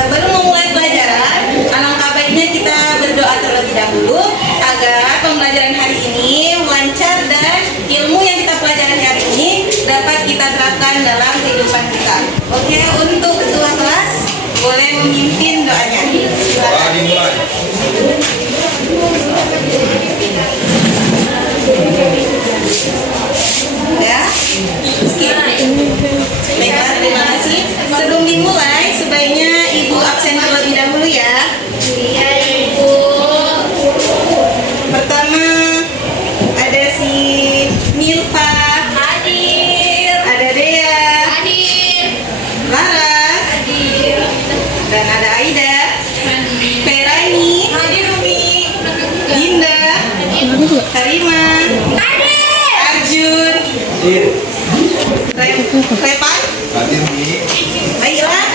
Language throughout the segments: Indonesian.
Sebelum memulai pelajaran, alangkah baiknya kita berdoa terlebih dahulu agar pembelajaran hari ini lancar dan ilmu yang kita pelajari hari ini dapat kita terapkan dalam kehidupan kita. Oke, untuk ketua kelas boleh memimpin doanya. Silakan. Ya. Oke. Baiklah, terima kasih. Sebelum dimulai, sebaiknya Ibu absen terlebih dahulu ya. Iya, Ibu. Pertama ada si Milva, Hadir. ada Dea, Hadir. Laras, Hadir. dan ada Aida, Hadir. Peraini, Hadir, Umi. Dinda, Karima, Hadir. Arjun, Repan. Baiklah.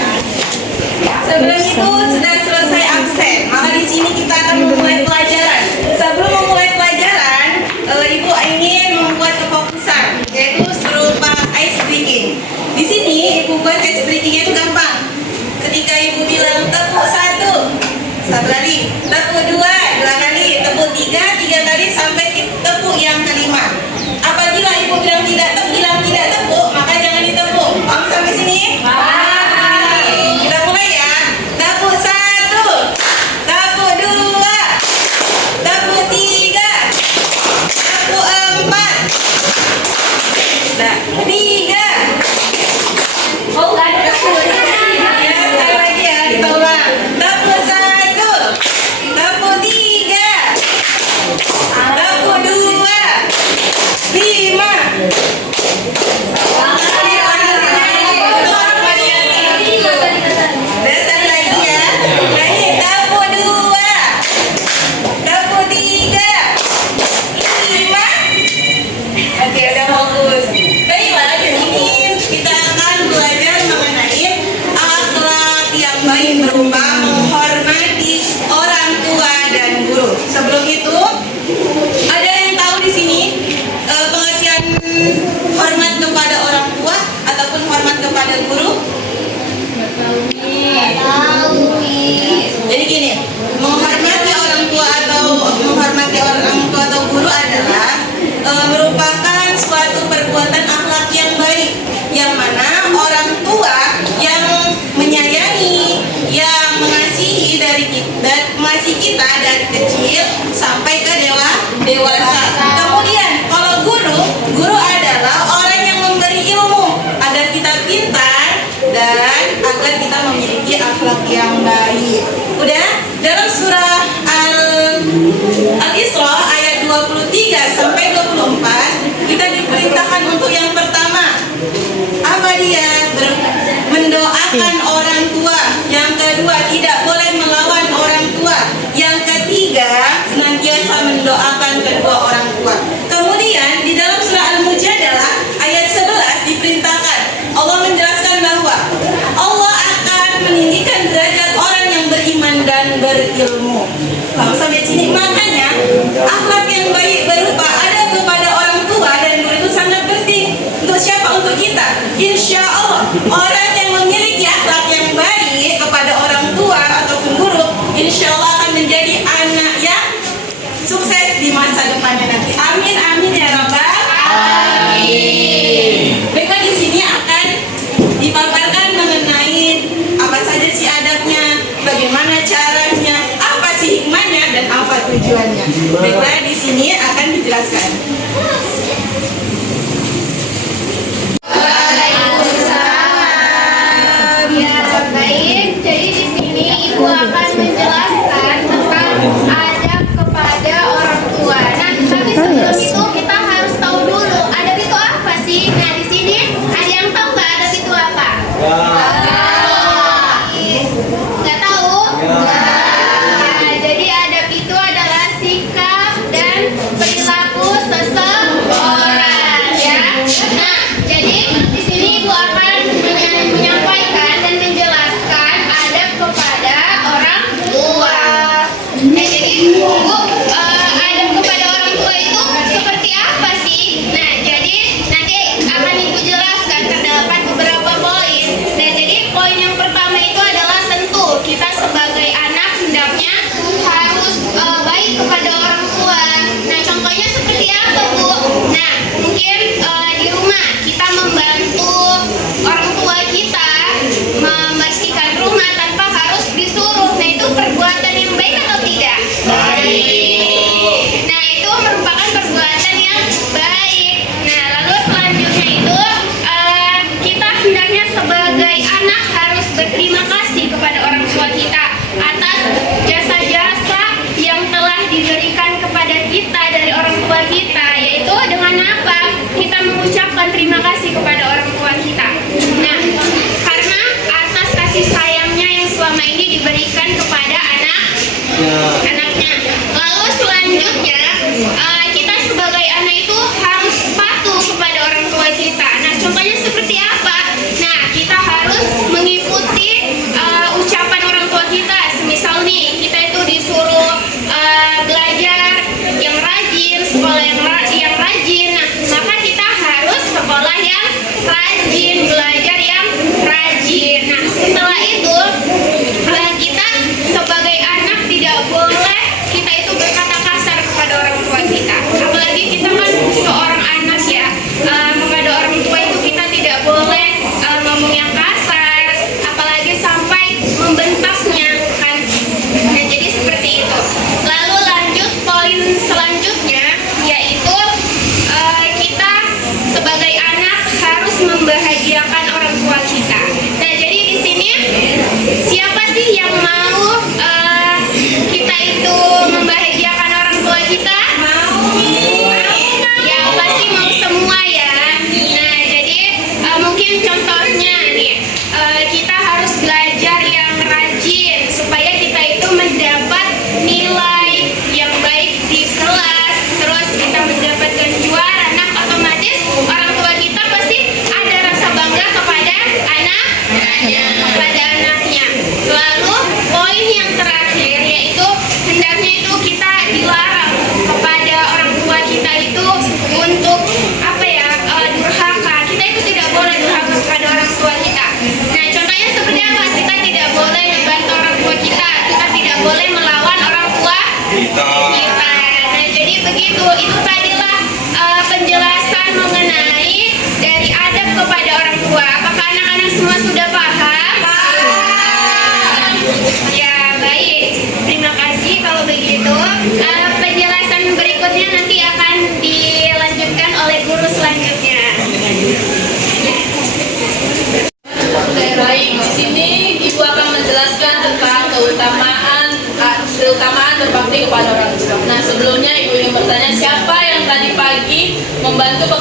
Sebelum itu sudah selesai absen, maka di sini kita akan memulai pelajaran. Sebelum memulai pelajaran, Ibu ingin membuat kefokusan, yaitu serupa ice breaking. Di sini Ibu buat ice breakingnya itu gampang. Ketika Ibu bilang tepuk 1, satu kali, tepuk 2, 2 kali, tepuk 3, 3 kali sampai tepuk yang kelima. Apabila Ibu bilang tidak tepuk, maka jangan ditepuk. Paham sampai sini? Paham. Kita mulai ya. Tepuk 1, tepuk 2, tepuk 3, tepuk 4, nah 3. Oh, nggak ada tepuk. Ya, sekali lagi ya, kita ulang. Tepuk 1, tepuk 3, tepuk 2, 5. Dan sekali lagi ya. Nah ini tepuk 2, tepuk 3, 5. Oke, udah fokus. Baiklah, di sini kita akan belajar mengenai akhlak yang baik berupa menghormati orang tua dan guru. Sebelum itu, ada yang tahu di sini pengertian hormat kepada orang tua ataupun hormat kepada guru? Jadi gini, menghormati orang tua atau guru adalah merupakan suatu perbuatan akhlak yang baik, yang mana orang tua yang menyayangi, yang mengasihi mengasihi kita dari kecil sampai ke dewasa. Kemudian kalau guru adalah orang yang memberi ilmu agar kita pintar dan agar kita memiliki akhlak yang baik. Udah, dalam surah Al-Isra ayat 23 sampai 24 kita diperintahkan untuk yang pertama apa dia? Mendoakan orang tua. Yang kedua, tidak boleh melawan orang tua. Yang ketiga, senantiasa mendoakan kedua orang tua. Kemudian di dalam surah Al-Mujadalah ayat 11 diperintahkan, Allah menjelaskan bahwa Allah akan meninggikan derajat orang yang beriman dan berilmu. Lalu sampai sini, makanya akhlak yang baik berupa ada kepada orang tua dan guru itu sangat penting. Untuk siapa? Untuk kita. Insya Allah orang yang memiliki akhlak yang baik kepada orang tua ataupun guru, insya Allah akan menjadi anak yang sukses di masa depannya nanti. Amin, amin ya Rabbal alamin. Baiklah, di sini akan dipaparkan mengenai apa saja sih adabnya, bagaimana caranya, apa sih hikmahnya dan apa tujuannya. Baiklah, di sini akan dijelaskan.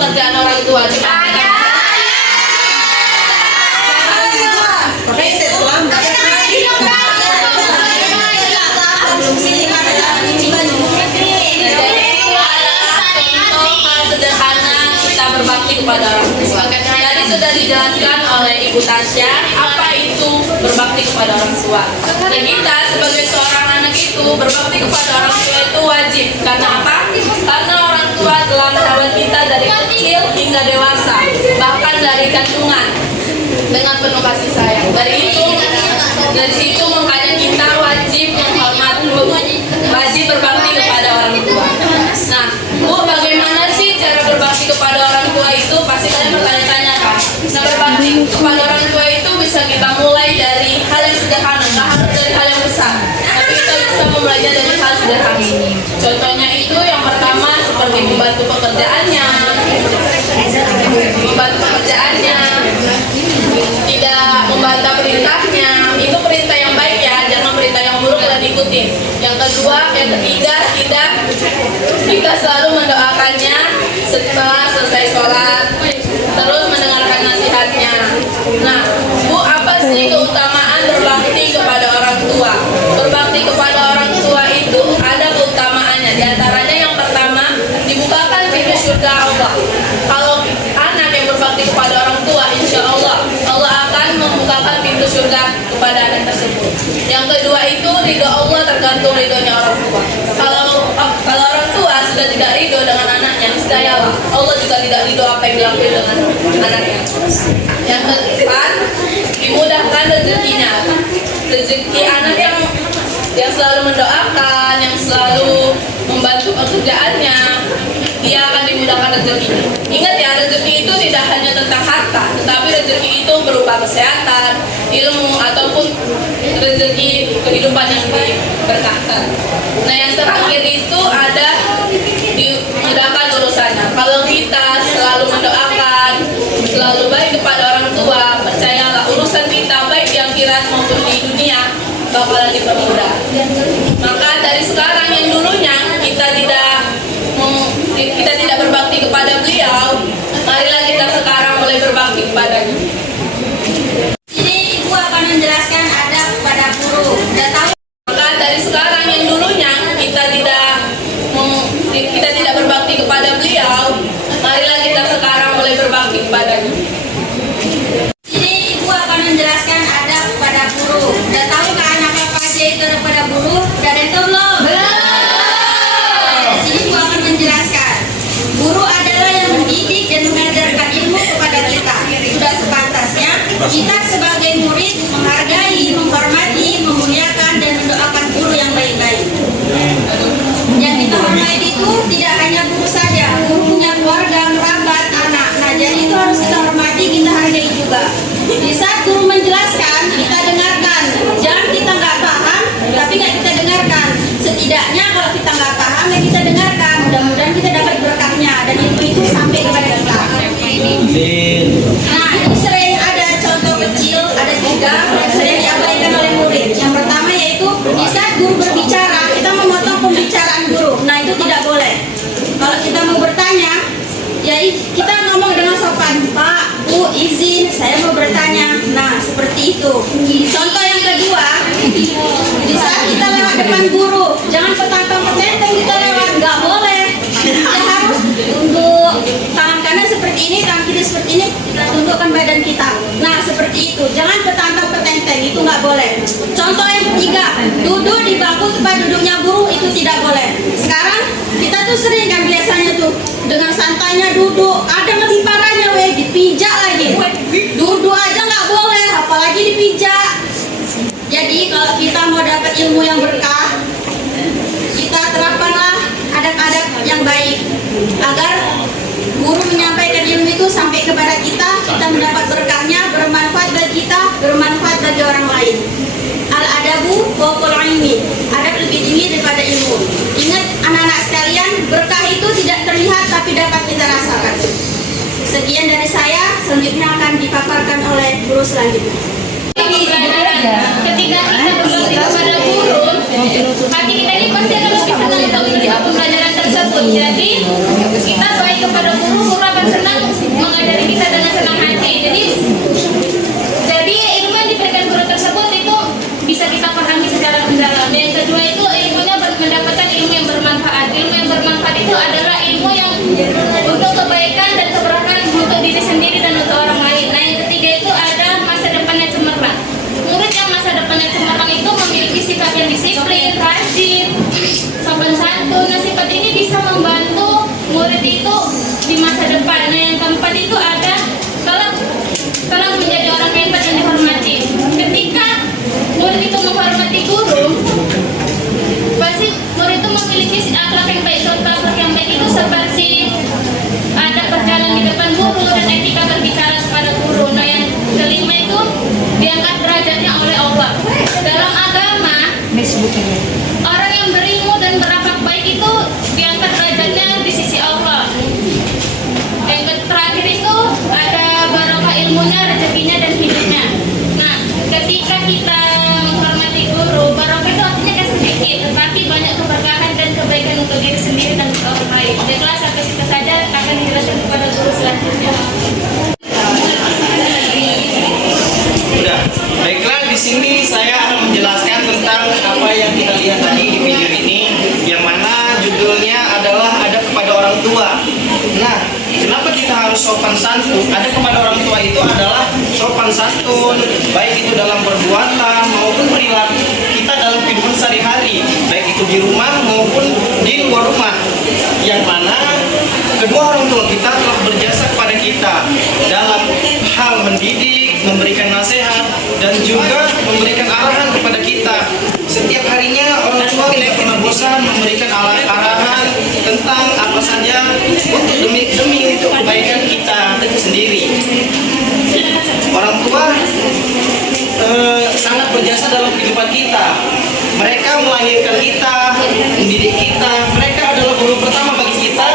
pekerjaan orang tua? Oke, saya terlambat. Belum sini kan ada ini baju. Sederhana kita berbakti kepada orang tua. Tadi sudah dijelaskan oleh Ibu Tasya apa itu berbakti kepada orang tua. Dan kita sebagai seorang anak itu berbakti kepada orang tua itu wajib. Karena apa? Karena orang tua telah merawat kita dari kecil hingga dewasa, bahkan dari kandungan dengan penuh kasih sayang. Dari situ makanya kita wajib menghormati, wajib berbakti kepada orang tua. Nah, Bu, bagaimana sih cara berbakti kepada orang tua itu? Pasti kalian bertanya-tanya kan? Nah, berbakti kepada orang tua itu bisa kita mulai dari hal yang sederhana, nggak harus dari hal yang besar. Tapi kita bisa memulainya dari hal sederhana. Contohnya itu yang pertama seperti membantu pekerjaannya, tidak membantah perintahnya. Itu perintah yang baik ya, jangan perintah yang buruk dan ikutin. Yang ketiga, kita selalu mendoakannya setelah selesai sholat, terus mendengarkan nasihatnya. Nah, Bu, apa sih keutamaan berbakti kepada orang tua? Berbakti kepada orang tua itu ada keutamaannya. Di antaranya yang pertama, dibukakan pintu surga Allah. Kalau anak yang berbakti kepada orang tua, insya Allah akan membukakan pintu surga kepada anak tersebut. Yang kedua itu ridho Allah tergantung ridhonya orang tua. Kalau orang tua sudah tidak ridho dengan anaknya, niscaya Allah juga tidak ridho apa yang dilakukan dengan anaknya. Yang keempat, dimudahkan rezekinya. Rezeki anak yang selalu mendoakan, yang selalu membantu pekerjaannya, dia akan dimudahkan rezekinya. Ingat ya, rezeki itu tidak hanya tentang harta, tetapi rezeki itu berupa kesehatan, ilmu, ataupun rezeki kehidupan yang diberkahkan. Nah, yang terakhir itu ada dimudahkan urusannya. Kalau kita selalu mendoakan, selalu baik kepada orang tua, percayalah urusan kita baik di akhirat maupun di dunia bakalan dipermudah. Maka dari sekarang yang dulunya kita tidak berbakti kepada beliau, marilah kita sekarang mulai berbakti kepadanya. Ini Ibu akan menjelaskan adab pada guru. Udah tahu? Maka dari sekarang yang dulunya kita tidak berbakti kepada beliau, marilah kita sekarang mulai berbakti kepadanya. Ini Ibu akan menjelaskan adab pada guru. Udah tahu kan apa aja itu adab pada guru? Udah ada itu belum? Belum. Di sini Ibu akan menjelaskan. Guru adalah yang mendidik dan mengajarkan ilmu kepada kita. Sudah sepantasnya kita sebagai murid menghargai, menghormati, memuliakan dan mendoakan guru yang baik-baik. Yang kita hormati itu tidak hanya guru saja, guru punya keluarga, kerabat, anak. Nah, jadi itu harus kita hormati, kita hargai juga. Di saat guru menjelaskan, kita dengarkan. Jangan kita nggak paham, tapi nggak kita dengarkan. Setidaknya kalau kita nggak paham, ya kita dengarkan. Mudah-mudahan kita dapat berkahnya dan ilmu itu sampai kepada kita. Nah, ini sering ada contoh kecil, ada tiga yang sering diabaikan oleh murid. Yang pertama yaitu di saat guru berbicara, kita memotong pembicaraan guru. Nah, itu tidak boleh. Kalau kita mau bertanya, ya kita ngomong dengan sopan, Pak, Bu, izin, saya mau bertanya. Nah, seperti itu. Contoh yang kedua, di saat kita lewat depan guru, jangan petantang-petenteng kita lewat, nggak boleh. Kita harus tunduk, tangan kanan seperti ini, tangan kiri seperti ini, kita tundukkan badan kita. Nah, seperti itu. Jangan petantang-petenteng, itu nggak boleh. Contoh yang ketiga, duduk di bangku tempat duduknya guru, itu tidak boleh. Sekarang kita tuh sering kan biasanya tuh dengan santainya duduk, ada lebih parahnya dipijak lagi. Duduk aja nggak boleh, apalagi dipijak. Jadi kalau kita mau dapat ilmu yang berkah, kita terapkanlah adab-adab yang baik agar guru menyampaikan ilmu itu sampai kepada kita mendapat berkahnya, bermanfaat bagi kita, bermanfaat bagi orang lain. Al-adabu fawqal ilmi. Adab lebih tinggi daripada ilmu. Ingat anak-anak sekalian, berkah itu tidak terlihat tapi dapat kita rasakan. Sekian dari saya, selanjutnya akan dipaparkan oleh guru selanjutnya. pembelajaran. Ketika kita berbakti kepada guru, hati kita ini pasti akan lebih senang untuk menerima pembelajaran tersebut. Jadi kita baik kepada guru, guru akan senang mengajari kita dengan senang hati. Jadi ilmu yang diberikan guru tersebut itu bisa kita pahami secara mendalam. Yang kedua itu ilmunya mendapatkan ilmu yang bermanfaat. Ilmu yang bermanfaat itu adalah ilmu yang untuk kebaikan dan keberkahan untuk diri sendiri dan untuk orang lain. Nah, yang ketiga itu ada masa depannya cemerlang. Murid yang masa depannya cemerlang itu memiliki sifat yang disiplin, rajin, sopan santun. Nah, sifat ini bisa membantu murid itu di masa depan. Nah, yang keempat itu ada kalau menjadi orang hebat yang dihormati. Ketika murid itu menghormati guru, pasti murid itu memiliki akhlak yang baik. Contoh akhlak yang baik itu seperti ada berjalan di depan guru dan etika berbicara kepada guru. Nah, yang kelima itu diangkat derajatnya oleh Allah. Dalam agama, orang yang berilmu dan berakhlak baik itu diangkat derajatnya di sisi Allah. Yang terakhir itu ada barokah ilmunya, rezekinya dan hidupnya. Nah, ketika kita menghormati guru, barokah itu artinya kan sedikit, tetapi banyak keberkahan dan kebaikan untuk diri sendiri dan untuk orang lain. Baiklah, sampai situ saja akan dijelaskan kepada guru selanjutnya. Udah, baiklah, di sini saya akan menjelaskan tentang apa yang kita lihat tadi di video ini, yang mana judulnya adalah ada kepada orang tua. Nah, kenapa kita harus sopan santun? Ada kepada orang tua itu adalah sopan santun, baik itu dalam perbuatan maupun perilaku kita dalam kehidupan sehari-hari, baik itu di rumah maupun di luar rumah. Yang mana kedua orang tua kita telah berjasa kepada kita dalam hal mendidik, memberikan nasihat, dan juga memberikan arahan kepada kita. Setiap harinya orang tua tidak pernah bosan memberikan arahan tentang apa saja untuk demi untuk kebaikan kita sendiri. Orang tua sangat berjasa dalam kehidupan kita. Mereka melahirkan kita, mendidik kita. Mereka adalah guru pertama bagi kita,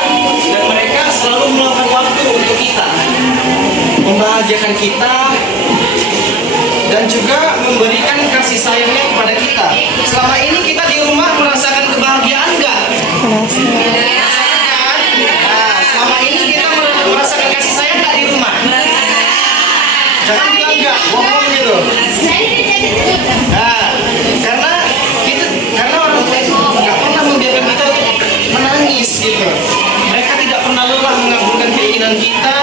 dan mereka selalu meluangkan waktu untuk kita, membahagiakan kita, dan juga memberikan kasih sayangnya kepada kita. Selama ini kita di rumah merasakan kebahagiaan nggak? Merasakan. Nah, selama ini kita merasakan kasih sayang nggak di rumah? Jangan bilang nggak, bohong gitu. Nah, karena orang tua itu nggak pernah membiarkan kita menangis gitu. Mereka tidak pernah lelah mengabulkan keinginan kita.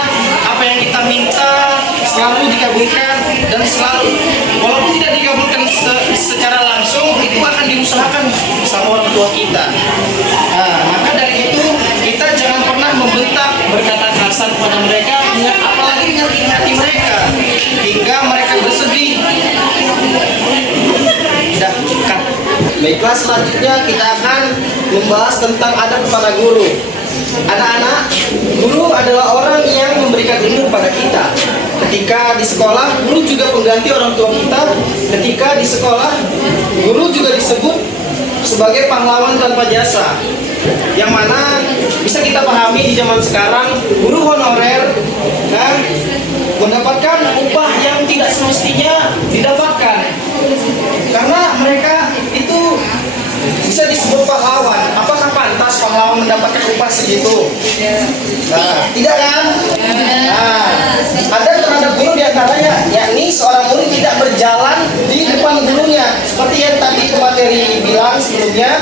Apa yang kita minta selalu dikabulkan, dan selalu walaupun tidak dikabulkan secara langsung, itu akan diusahakan sama orang tua kita. Nah, maka dari itu kita jangan pernah membentak, berkata kasar kepada mereka, apalagi menyakiti mereka hingga mereka bersedih. Dah, cut. Baiklah, selanjutnya kita akan membahas tentang adab kepada guru. Anak-anak, guru adalah orang yang memberikan ilmu kepada kita. Ketika di sekolah, guru juga pengganti orang tua kita. Ketika di sekolah, guru juga disebut sebagai pahlawan tanpa jasa. Yang mana bisa kita pahami di zaman sekarang, guru honorer mendapatkan upah yang tidak semestinya didapatkan. Karena mereka itu bisa disebut pahlawan. Apakah pantas pahlawan mendapatkan upah segitu? Nah, tidak kan? Nah, ada terhadap guru diantaranya, yakni seorang murid tidak berjalan di depan gurunya, seperti yang tadi materi bilang sebelumnya,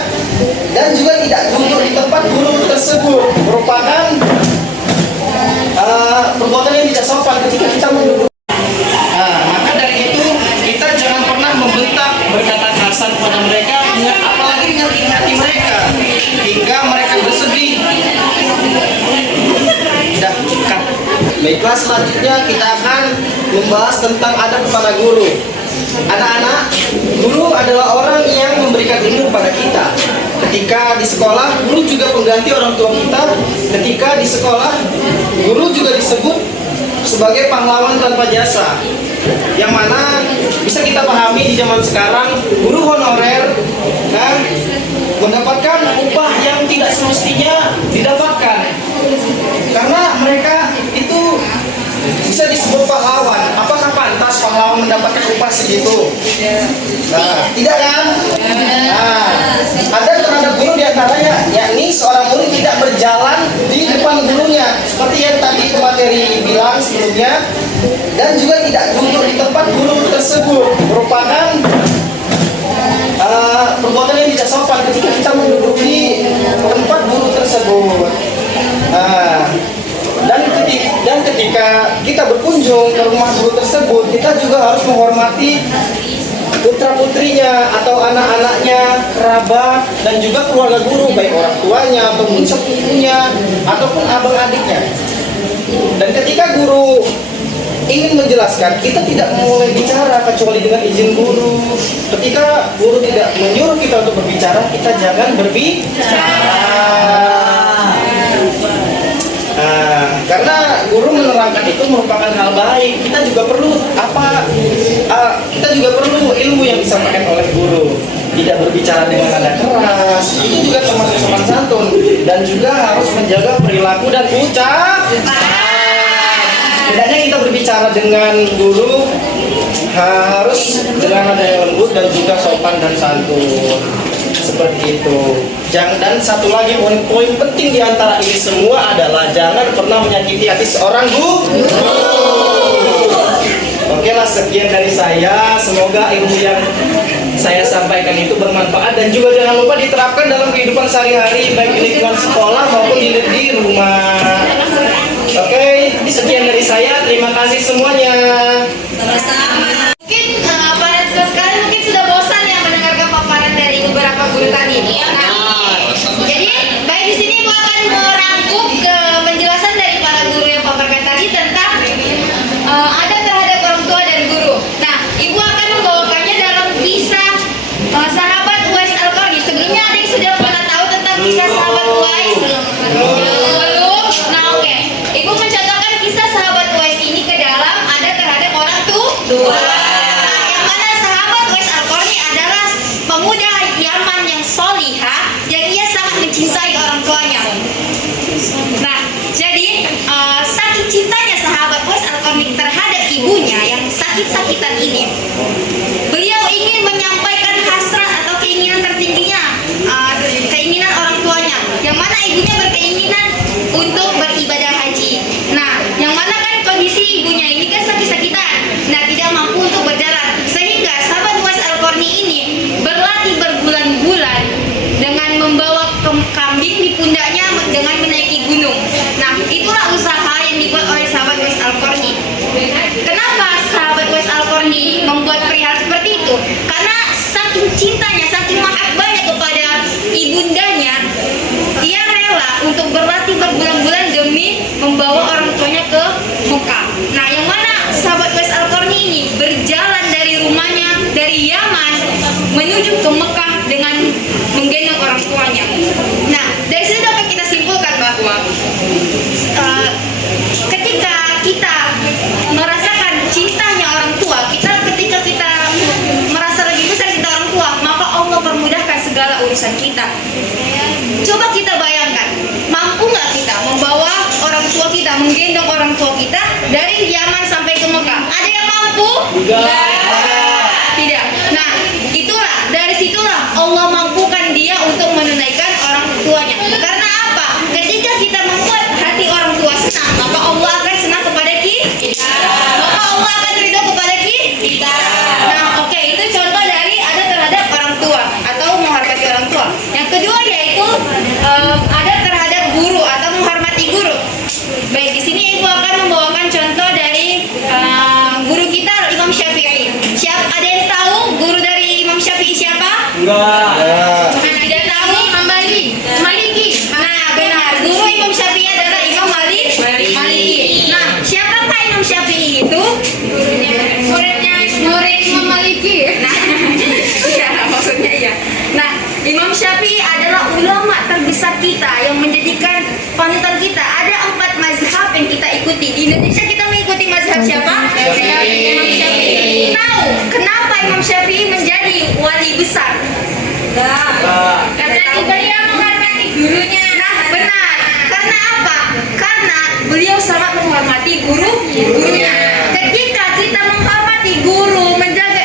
dan juga tidak duduk di tempat guru tersebut, merupakan perbuatan yang tidak sopan ketika kita menduduk. Nah, maka dari itu kita jangan pernah membentak, berkata kasar kepada mereka, apalagi menyakiti mereka hingga mereka bersedih. Dah, cut. Baiklah, selanjutnya kita akan membahas tentang adab kepada guru. Anak-anak, guru adalah orang yang memberikan ilmu kepada kita. Ketika di sekolah, guru juga pengganti orang tua kita. Ketika di sekolah, guru juga disebut sebagai pahlawan tanpa jasa. Yang mana bisa kita pahami di zaman sekarang, guru honorer mendapatkan upah yang tidak semestinya didapatkan. Karena mereka itu bisa disebut pahlawan. Apakah pantas pahlawan mendapatkan upah segitu? Nah, tidak kan? Nah, ada terhadap guru diantaranya, yakni seorang murid tidak berjalan di depan gurunya, seperti yang tadi materi bilang sebelumnya, dan juga tidak duduk di tempat guru tersebut, merupakan perbuatan yang tidak sopan ketika kita menduduki tempat guru tersebut. Nah, dan ketika kita berkunjung ke rumah guru tersebut, kita juga harus menghormati putra-putrinya atau anak-anaknya, kerabat, dan juga keluarga guru, baik orang tuanya ataupun sepupunya ataupun abang adiknya. Dan ketika guru ingin menjelaskan, kita tidak mulai bicara kecuali dengan izin guru. Ketika guru tidak menyuruh kita untuk berbicara, kita jangan berbicara. Karena guru menerangkan itu merupakan hal baik. Kita juga perlu kita juga perlu ilmu yang disampaikan oleh guru. Tidak berbicara dengan nada keras, itu juga termasuk sopan santun, dan juga harus menjaga perilaku dan ucap. Tidaknya kita berbicara dengan guru harus dengan nada yang lembut dan juga sopan dan santun. Seperti itu. Dan satu lagi poin-poin penting di antara ini semua adalah jangan pernah menyakiti hati seorang guru. Oke lah, sekian dari saya. Semoga ilmu yang saya sampaikan itu bermanfaat dan juga jangan lupa diterapkan dalam kehidupan sehari-hari, baik di lingkungan sekolah maupun di rumah. Oke, sekian dari saya. Terima kasih semuanya. Sama-sama. Mungkin para siswa sekalian mungkin sudah bosan ya mendengarkan paparan dari beberapa guru tadi ini. Jadi baik di sini Ibu akan merangkum ke penjelasan dari para guru yang paparkan tadi tentang adab terhadap orang tua dan guru. Nah, Ibu akan membawakannya dalam kisah sahabat Uwais Al-Qarni. Sebelumnya ada yang sudah pernah tahu tentang kisah sahabat Uwais? Belum? Nah, oke. Ibu mencontohkan kisah sahabat Uwais ini ke dalam adab terhadap orang tua. Yang mana sahabat Uwais Al-Qarni adalah pemuda Yaman yang solihah, yang ia sangat mencintai orang tuanya. Nah, jadi saking cintanya sahabat Uwais Al-Qarni terhadap ibunya yang sakit-sakitan ini, beliau ingin menyampaikan hasrat atau keinginan tertingginya, keinginan orang tuanya, yang mana ibunya berkeinginan untuk beribadah haji. Nah, yang mana kan kondisi ibunya ini kan sakit-sakitan, nah tidak mampu untuk berjalan, sehingga sahabat Uwais Al-Qarni ini berlatih berbulan-bulan dengan membawa kambing di pundaknya dengan menaiki gunung. Nah, itulah usaha yang dibuat oleh sahabat Uwais Al-Qarni. Kenapa sahabat Uwais Al-Qarni membuat perihal seperti itu? Karena saking cintanya, saking mahabbahnya kepada ibundanya, ia rela untuk berlatih berbulan-bulan demi membawa orang tuanya ke Mekah. Nah, yang mana sahabat Uwais Al-Qarni ini berjalan dari rumahnya, dari Yaman menuju ke Mekah dengan menggendong orang tuanya. Nah, dari situ dapat kita simpulkan bahwa ketika kita merasakan cintanya orang tua, ketika kita merasa lebih besar cinta orang tua, maka Allah permudahkan segala urusan kita. Coba kita bayangkan, mampu nggak kita membawa orang tua kita, menggendong orang tua kita dari Yaman sampai ke Mekah? Ada yang mampu? Tidak. Nah, itulah, dari situlah Allah mampukan dia untuk menunaikan orang tuanya. Karena apa? Ketika kita membuat hati orang tua senang, maka Allah akan senang kepada kita. Maka Allah akan ridho kepada kita. Nah, oke, itu contoh dari adab terhadap orang tua atau menghormati orang tua. Yang kedua yaitu adab terhadap guru atau menghormati guru. Baik, di sini Ibu akan membawakan contoh dari guru kita Imam Syafi'i. Ada yang tahu guru dari Imam Syafi'i siapa? Enggak. Tidak tahu? Imam Maliki. Nah, benar. Guru Imam Syafi'i adalah Imam Maliki. Nah, siapakah Imam Syafi'i itu? Murid Imam Maliki. Nah, ya maksudnya ya. Nah, Imam Syafi'i adalah ulama terbesar kita yang menjadikan panutan kita. Ada 4 mazhab yang kita ikuti. Di Indonesia kita mengikuti mazhab siapa? Imam Syafi'i. Tahu kenapa Imam Syafi'i menjadi wali besar? Karena beliau menghormati gurunya. Nah, benar. Karena apa? Karena beliau sangat menghormati gurunya. Ketika kita menghormati guru, menjaga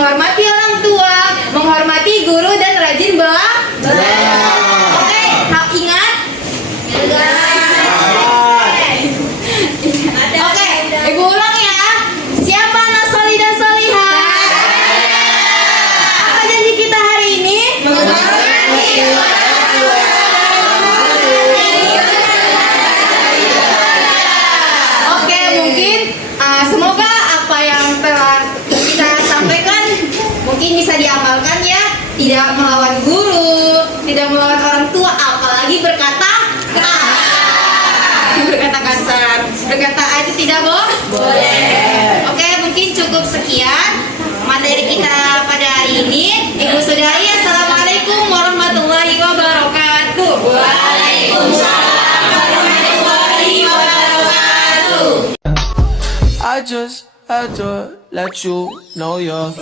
menghormati orang tua, menghormati guru dan rajin belajar. Oke, ingat? Oke, ibu ulang ya. Siapa anak solih dan solihah? Apa janji kita hari ini? Oke, mungkin semoga apa yang telah kita sampaikan mungkin bisa diamalkan ya. Tidak melawan guru, tidak melawan orang tua, apalagi berkata kasar. Berkata A itu tidak boleh. Oke, mungkin cukup sekian materi kita pada hari ini. Ibu saudari, assalamualaikum warahmatullahi wabarakatuh. Waalaikumsalam warahmatullahi wabarakatuh. I just had to let you know you're